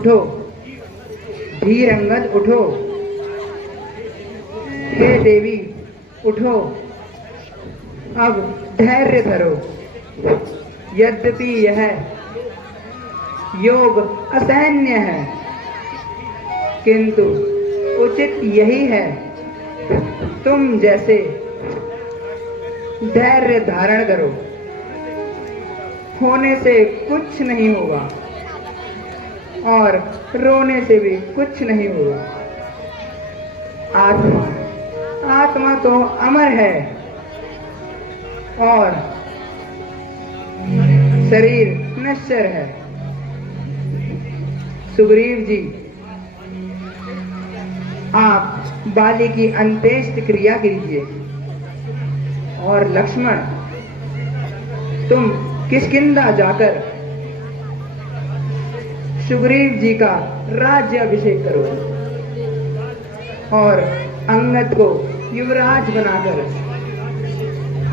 उठो, धीर अंगद उठो, हे देवी उठो, अब धैर्य धरो। यद्यपि यह योग असहनीय है, किंतु उचित यही है। तुम जैसे धैर्य धारण करो, होने से कुछ नहीं होगा और रोने से भी कुछ नहीं होगा। आत्मा तो अमर है और शरीर नश्वर है। सुग्रीव जी, आप बाली की अंत्येष्टि क्रिया कीजिए और लक्ष्मण, तुम किष्किंधा जाकर सुग्रीव जी का राज्य अभिषेक करो और अंगद को युवराज बनाकर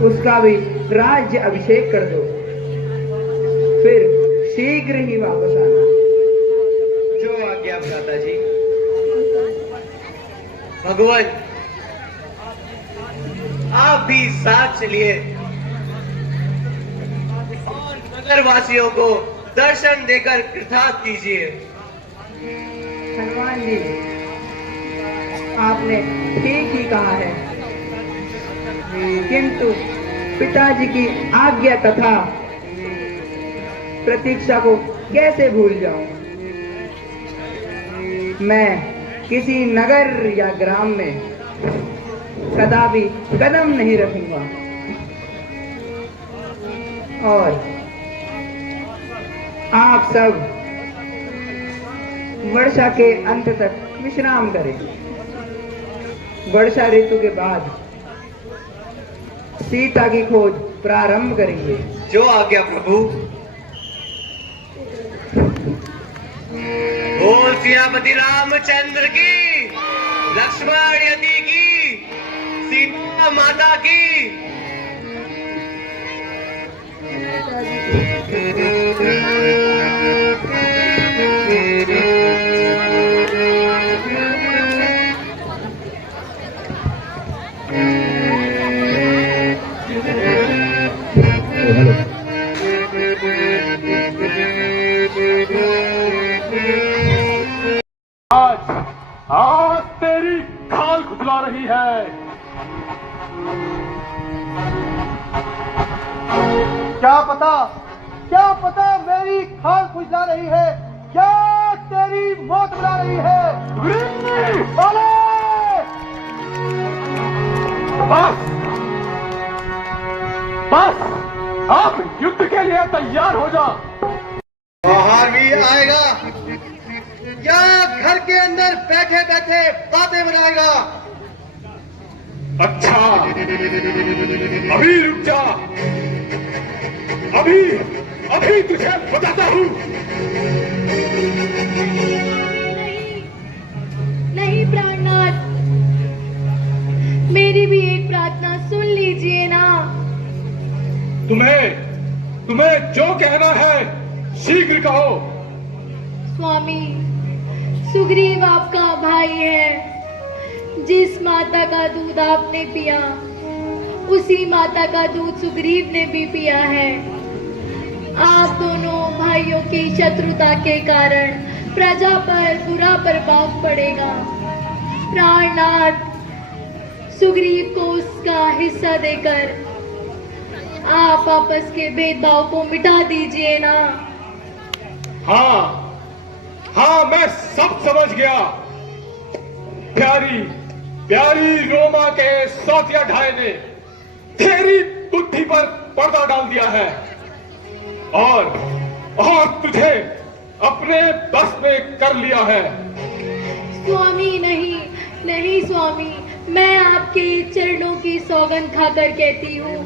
उसका भी राज्य अभिषेक कर दो। फिर शीघ्र ही वापस आना। जो आज्ञा भ्राता जी। भगवान, आप भी साथ चलिए और नगरवासियों को दर्शन देकर कृतार्थ कीजिए। हनुमान जी, आपने ठीक ही कहा है, किंतु पिताजी की आज्ञा तथा प्रतीक्षा को कैसे भूल जाऊं। मैं किसी नगर या ग्राम में कदापि कदम नहीं रखूंगा और आप सब वर्षा के अंत तक विश्राम करें। वर्षा ऋतु के बाद सीता की खोज प्रारंभ करेंगे। जो आज्ञा प्रभु। बोल सियापति रामचंद्र की, लक्ष्मण यति की, सीता माता की। आज तेरी खाल खुजला रही है। क्या पता मेरी खाल खुजला रही है, क्या तेरी मौत बुला रही है। बस अब युद्ध के लिए तैयार हो जा। बाहर भी आएगा या घर के अंदर बैठे बैठे बातें बनाएगा। अच्छा, अभी रुक जा, अभी तुझे बताता हूँ। नहीं प्राणनाथ, मेरी भी एक प्रार्थना सुन लीजिए ना। तुम्हें जो कहना है शीघ्र कहो। स्वामी, सुग्रीव आपका भाई है। जिस माता का दूध आपने पिया, उसी माता का दूध सुग्रीव ने भी पिया है। आप दोनों भाइयों की शत्रुता के कारण प्रजा पर बुरा प्रभाव पड़ेगा। प्राणनाथ, सुग्रीव को उसका हिस्सा देकर आप आपस के भेदभाव को मिटा दीजिए ना। हाँ, मैं सब समझ गया। प्यारी रोमा के सौतिया ढाई ने तेरी बुद्धि पर पर्दा डाल दिया है और तुझे अपने बस में कर लिया है। स्वामी, नहीं स्वामी, मैं आपके चरणों की सौगंध खाकर कहती हूँ,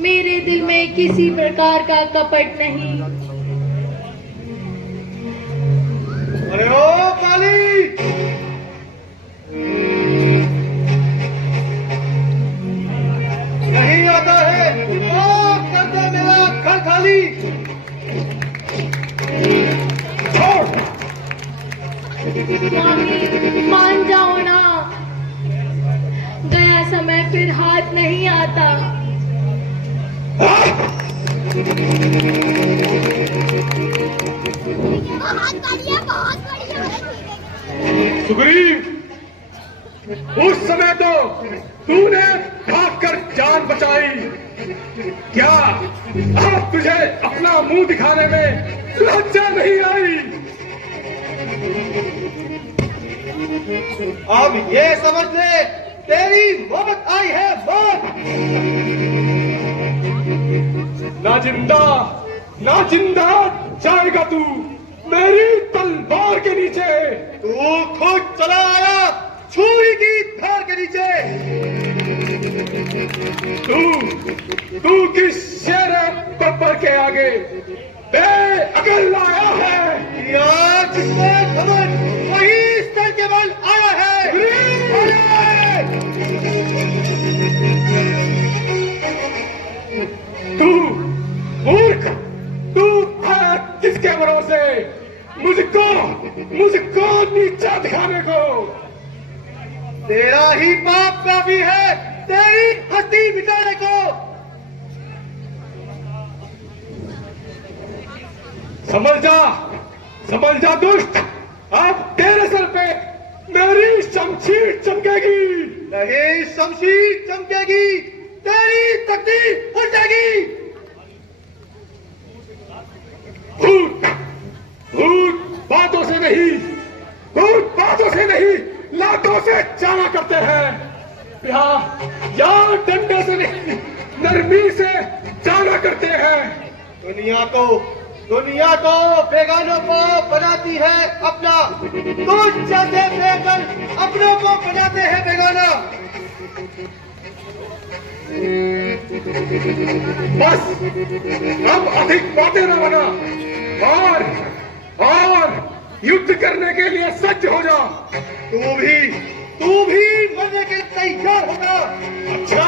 मेरे दिल में किसी प्रकार का कपट नहीं। अरे ओ काली, नहीं आता है तो कर दे मेरा घर खाली। फिर हाथ नहीं आता। बहुत बढ़िया, बहुत बढ़िया। सुग्रीव, उस समय तो तूने भागकर जान बचाई, क्या अब तुझे अपना मुंह दिखाने में लज्जा नहीं आई? अब ये समझ ले, तेरी मौत आई है, मौत। ना जिंदा जाएगा तू मेरी तलवार के नीचे। तू खुद चला आया छुरी की धार के नीचे। तू किस शेर बब्बर के आगे बेअकल आया है? यार जिसने घमंड वही स्थल के बल आया है। तू मूर्ख, तू है किसके भरोसे मुझको नीचा दिखाने को? तेरा ही पाप काफी है तेरी हस्ती मिटाने को। समझ जा दुष्ट, अब तेरे सर पे मेरी शमशीर चमकेगी। नहीं शमशीर चमकेगी, तेरी तकदीर उलटेगी। भूत बातों से नहीं लातों से जाना करते हैं। यहाँ डंडे से नहीं नरमी से जाना करते हैं। दुनिया को बेगानों को बनाती है अपना, कुछ जैसे बेगन अपनों को बनाते हैं बेगाना। बस अब अधिक बातें न बना और युद्ध करने के लिए सज्ज हो जा। तू भी मरने के लिए तैयार होगा। अच्छा,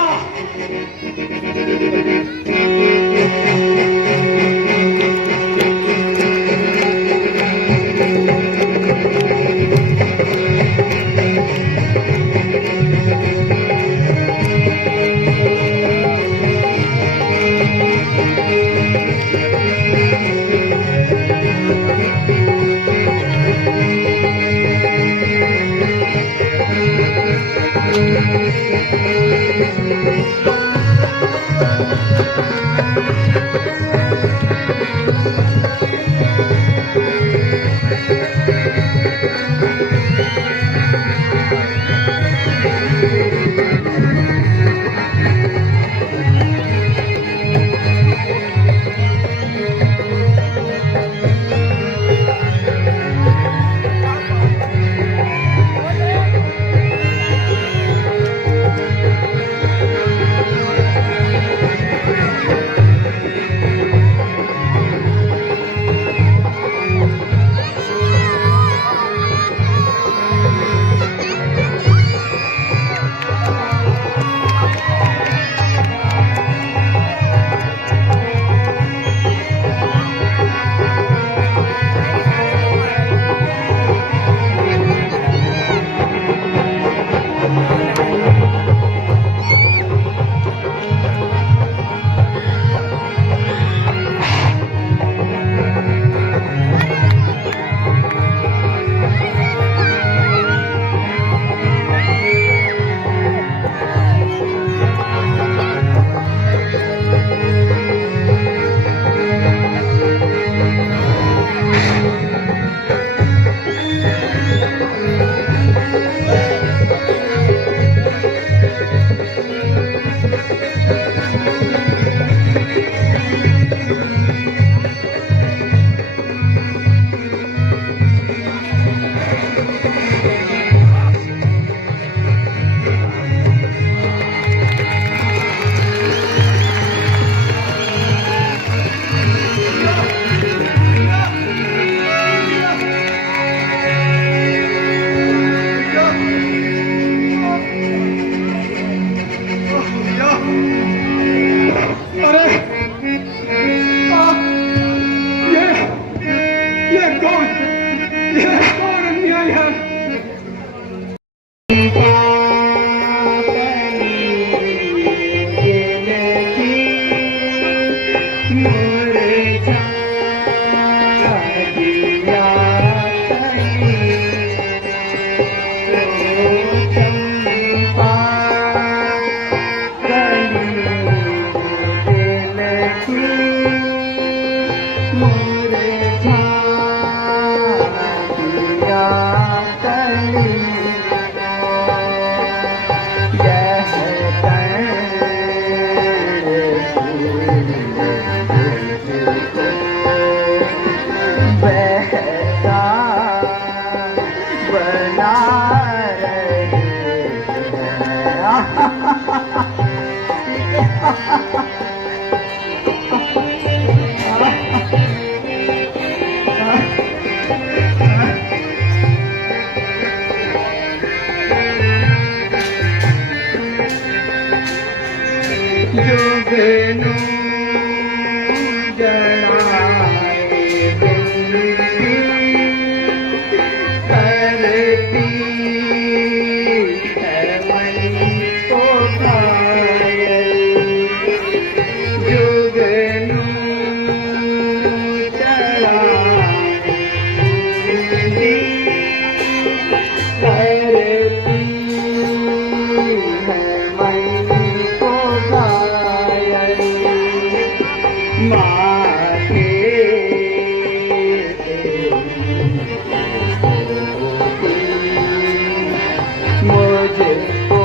मुझको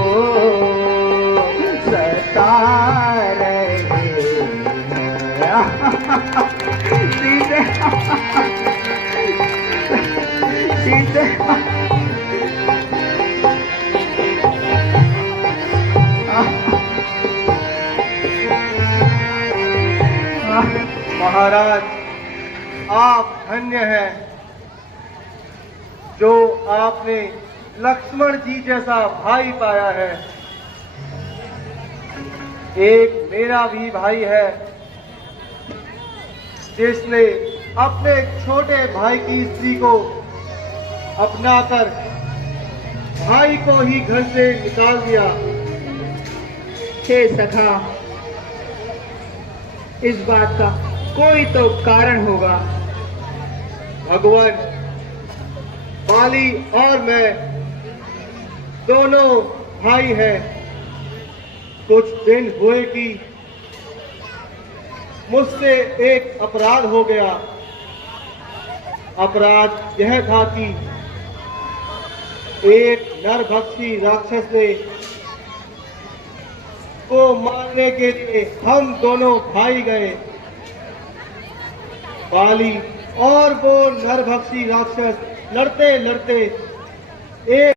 सता रहे हैं। सीधे सीधे महाराज, आप धन्य हैं जो आपने लक्ष्मण जी जैसा भाई पाया है। एक मेरा भी भाई है जिसने अपने छोटे भाई की स्त्री को अपनाकर भाई को ही घर से निकाल दिया। हे सखा, इस बात का कोई तो कारण होगा। भगवान, बाली और मैं दोनों भाई हैं। कुछ दिन हुए कि मुझसे एक अपराध हो गया। अपराध यह था कि एक नरभक्षी राक्षस ने को मारने के लिए हम दोनों भाई गए। बाली और वो नरभक्षी राक्षस लड़ते लड़ते एक